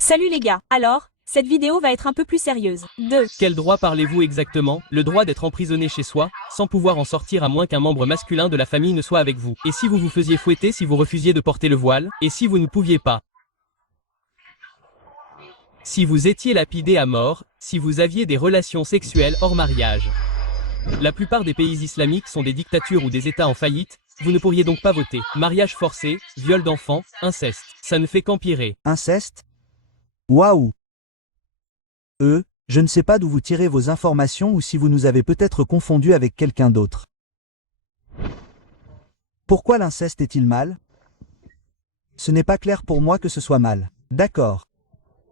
Salut les gars, alors, cette vidéo va être un peu plus sérieuse. 2. Quel droit parlez-vous exactement? Le droit d'être emprisonné chez soi, sans pouvoir en sortir à moins qu'un membre masculin de la famille ne soit avec vous. Et si vous vous faisiez fouetter si vous refusiez de porter le voile? Et si vous ne pouviez pas? Si vous étiez lapidé à mort, si vous aviez des relations sexuelles hors mariage. La plupart des pays islamiques sont des dictatures ou des États en faillite, vous ne pourriez donc pas voter. Mariage forcé, viol d'enfants, inceste. Ça ne fait qu'empirer. Inceste? Waouh! Je ne sais pas d'où vous tirez vos informations ou si vous nous avez peut-être confondus avec quelqu'un d'autre. Pourquoi l'inceste est-il mal? Ce n'est pas clair pour moi que ce soit mal. D'accord.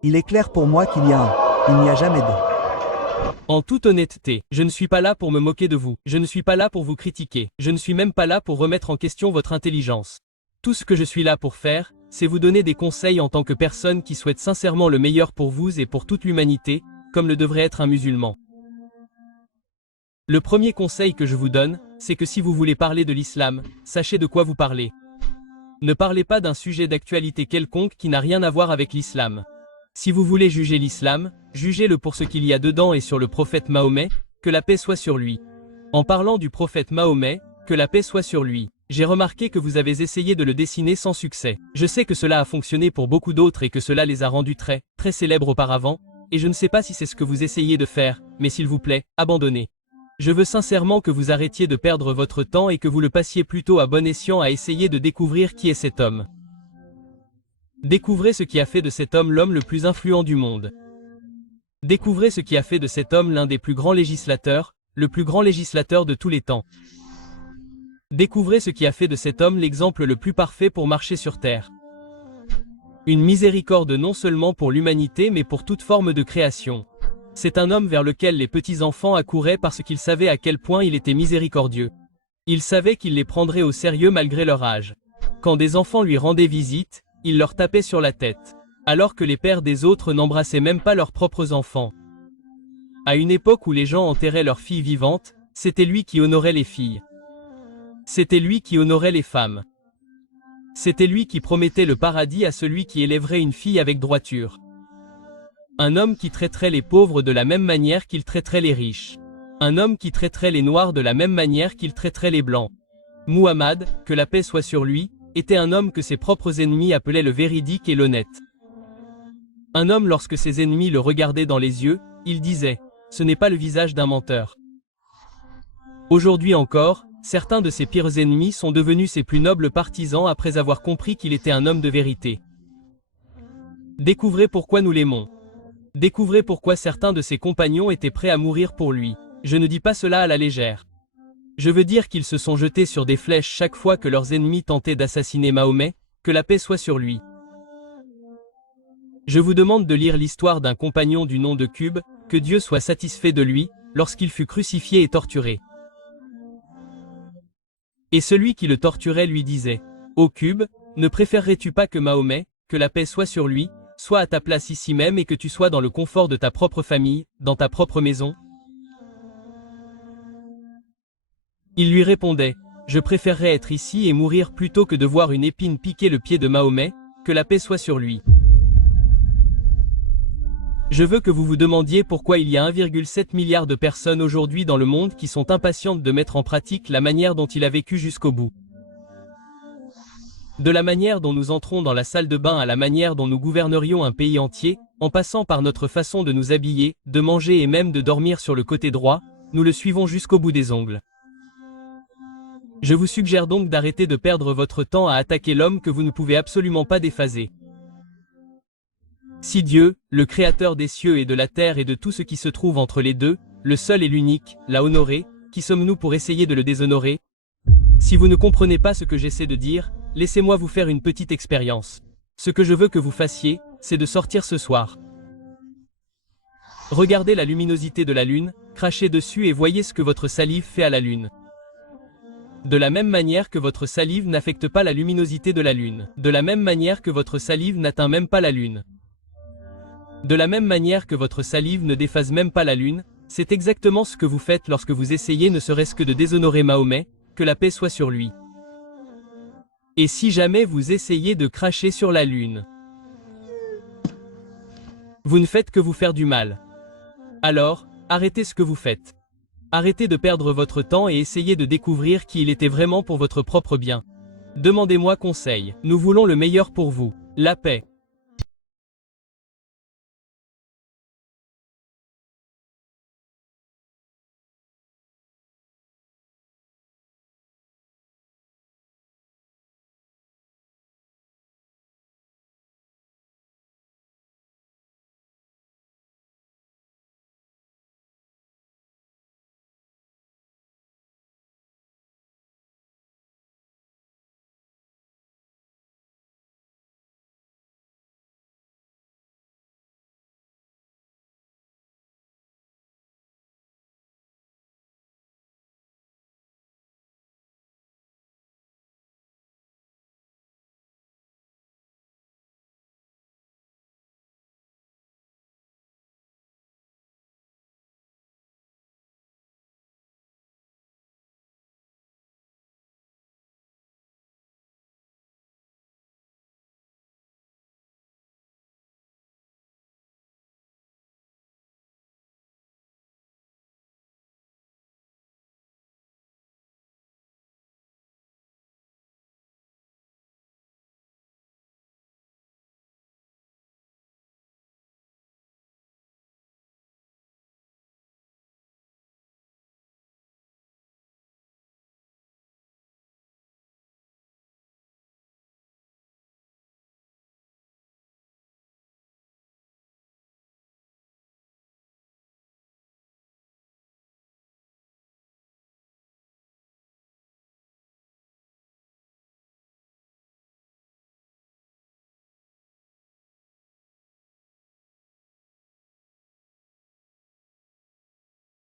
Il est clair pour moi qu'il y a il n'y a jamais de. En toute honnêteté, je ne suis pas là pour me moquer de vous, je ne suis pas là pour vous critiquer, je ne suis même pas là pour remettre en question votre intelligence. Tout ce que je suis là pour faire, c'est vous donner des conseils en tant que personne qui souhaite sincèrement le meilleur pour vous et pour toute l'humanité, comme le devrait être un musulman. Le premier conseil que je vous donne, c'est que si vous voulez parler de l'islam, sachez de quoi vous parlez. Ne parlez pas d'un sujet d'actualité quelconque qui n'a rien à voir avec l'islam. Si vous voulez juger l'islam, jugez-le pour ce qu'il y a dedans et sur le prophète Mahomet, que la paix soit sur lui. En parlant du prophète Mahomet, que la paix soit sur lui, j'ai remarqué que vous avez essayé de le dessiner sans succès. Je sais que cela a fonctionné pour beaucoup d'autres et que cela les a rendus très célèbres auparavant, et je ne sais pas si c'est ce que vous essayez de faire, mais s'il vous plaît, abandonnez. Je veux sincèrement que vous arrêtiez de perdre votre temps et que vous le passiez plutôt à bon escient à essayer de découvrir qui est cet homme. Découvrez ce qui a fait de cet homme l'homme le plus influent du monde. Découvrez ce qui a fait de cet homme l'un des plus grands législateurs, le plus grand législateur de tous les temps. Découvrez ce qui a fait de cet homme l'exemple le plus parfait pour marcher sur terre. Une miséricorde non seulement pour l'humanité mais pour toute forme de création. C'est un homme vers lequel les petits-enfants accouraient parce qu'ils savaient à quel point il était miséricordieux. Ils savaient qu'il les prendrait au sérieux malgré leur âge. Quand des enfants lui rendaient visite, il leur tapait sur la tête, alors que les pères des autres n'embrassaient même pas leurs propres enfants. À une époque où les gens enterraient leurs filles vivantes, c'était lui qui honorait les filles. C'était lui qui honorait les femmes. C'était lui qui promettait le paradis à celui qui élèverait une fille avec droiture. Un homme qui traiterait les pauvres de la même manière qu'il traiterait les riches. Un homme qui traiterait les noirs de la même manière qu'il traiterait les blancs. Muhammad, que la paix soit sur lui, était un homme que ses propres ennemis appelaient le véridique et l'honnête. Un homme lorsque ses ennemis le regardaient dans les yeux, il disait « Ce n'est pas le visage d'un menteur ». Aujourd'hui encore, certains de ses pires ennemis sont devenus ses plus nobles partisans après avoir compris qu'il était un homme de vérité. Découvrez pourquoi nous l'aimons. Découvrez pourquoi certains de ses compagnons étaient prêts à mourir pour lui. Je ne dis pas cela à la légère. Je veux dire qu'ils se sont jetés sur des flèches chaque fois que leurs ennemis tentaient d'assassiner Mahomet, que la paix soit sur lui. Je vous demande de lire l'histoire d'un compagnon du nom de Qub, que Dieu soit satisfait de lui, lorsqu'il fut crucifié et torturé. Et celui qui le torturait lui disait « Ô Qub, ne préférerais-tu pas que Mahomet, que la paix soit sur lui, soit à ta place ici même et que tu sois dans le confort de ta propre famille, dans ta propre maison ?» Il lui répondait « Je préférerais être ici et mourir plutôt que de voir une épine piquer le pied de Mahomet, que la paix soit sur lui. » Je veux que vous vous demandiez pourquoi il y a 1,7 milliard de personnes aujourd'hui dans le monde qui sont impatientes de mettre en pratique la manière dont il a vécu jusqu'au bout. De la manière dont nous entrons dans la salle de bain à la manière dont nous gouvernerions un pays entier, en passant par notre façon de nous habiller, de manger et même de dormir sur le côté droit, nous le suivons jusqu'au bout des ongles. Je vous suggère donc d'arrêter de perdre votre temps à attaquer l'homme que vous ne pouvez absolument pas déphaser. Si Dieu, le créateur des cieux et de la terre et de tout ce qui se trouve entre les deux, le seul et l'unique, l'a honoré, qui sommes-nous pour essayer de le déshonorer? Si vous ne comprenez pas ce que j'essaie de dire, laissez-moi vous faire une petite expérience. Ce que je veux que vous fassiez, c'est de sortir ce soir. Regardez la luminosité de la lune, crachez dessus et voyez ce que votre salive fait à la lune. De la même manière que votre salive n'affecte pas la luminosité de la lune. De la même manière que votre salive n'atteint même pas la lune. De la même manière que votre salive ne déphase même pas la lune, c'est exactement ce que vous faites lorsque vous essayez ne serait-ce que de déshonorer Mahomet, que la paix soit sur lui. Et si jamais vous essayez de cracher sur la lune? Vous ne faites que vous faire du mal. Alors, arrêtez ce que vous faites. Arrêtez de perdre votre temps et essayez de découvrir qui il était vraiment pour votre propre bien. Demandez-moi conseil. Nous voulons le meilleur pour vous. La paix.